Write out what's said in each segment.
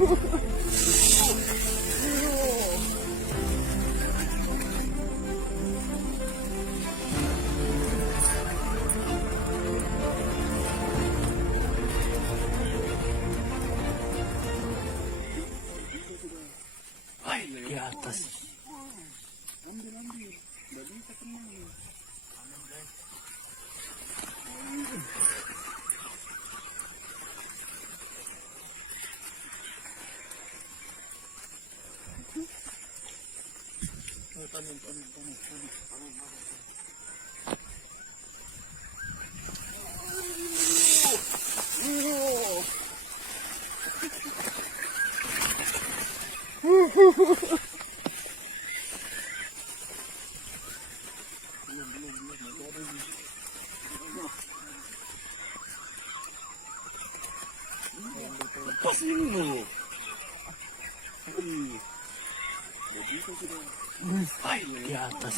Ay, di atas. Lepasin lu. Ay, di atas.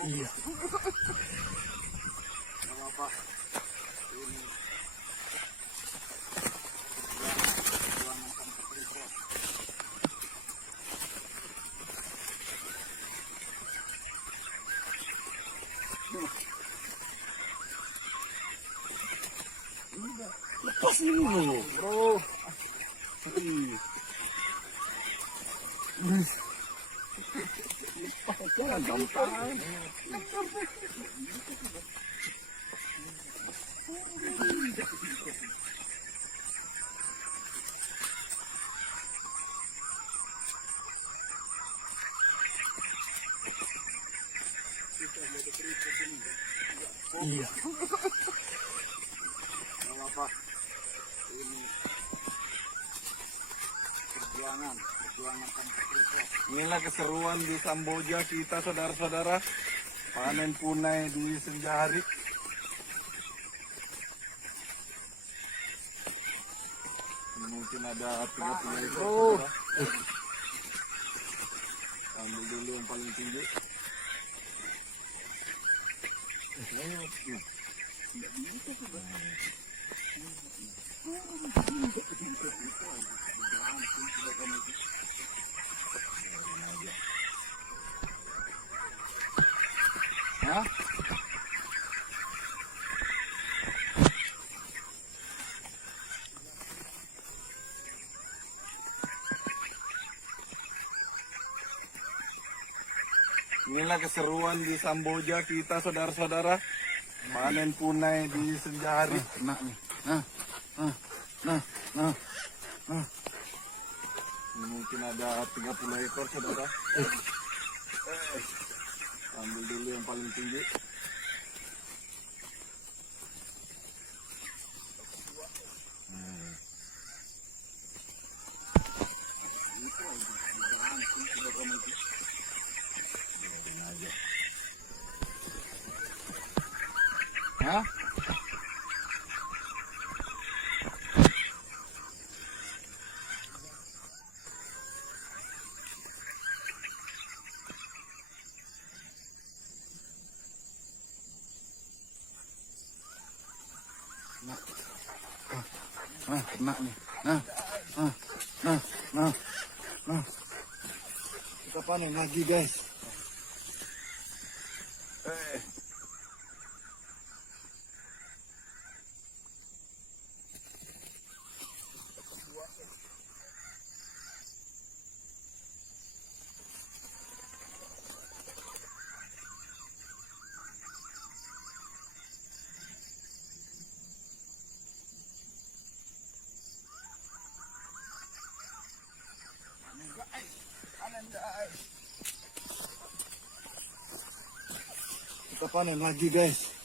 Iya. Lepasin lu, bro. Jangan gampang. Iya. Apa? Ini perjuangan tanpa terima. Inilah keseruan di Samboja kita, saudara-saudara. Panen punai di senja hari. Ini mungkin ada 30 ekor. Ambil dulu yang paling tinggi. Hah? Inilah keseruan di Samboja kita, saudara-saudara. Panen punai di senja hari. Nah nih. Nah. Ini mungkin ada 30 ekor, saudara. Ambil dulu yang paling tinggi. Hah? Kena nih. Nah. Kita panen lagi, guys. Kita panen lagi, guys.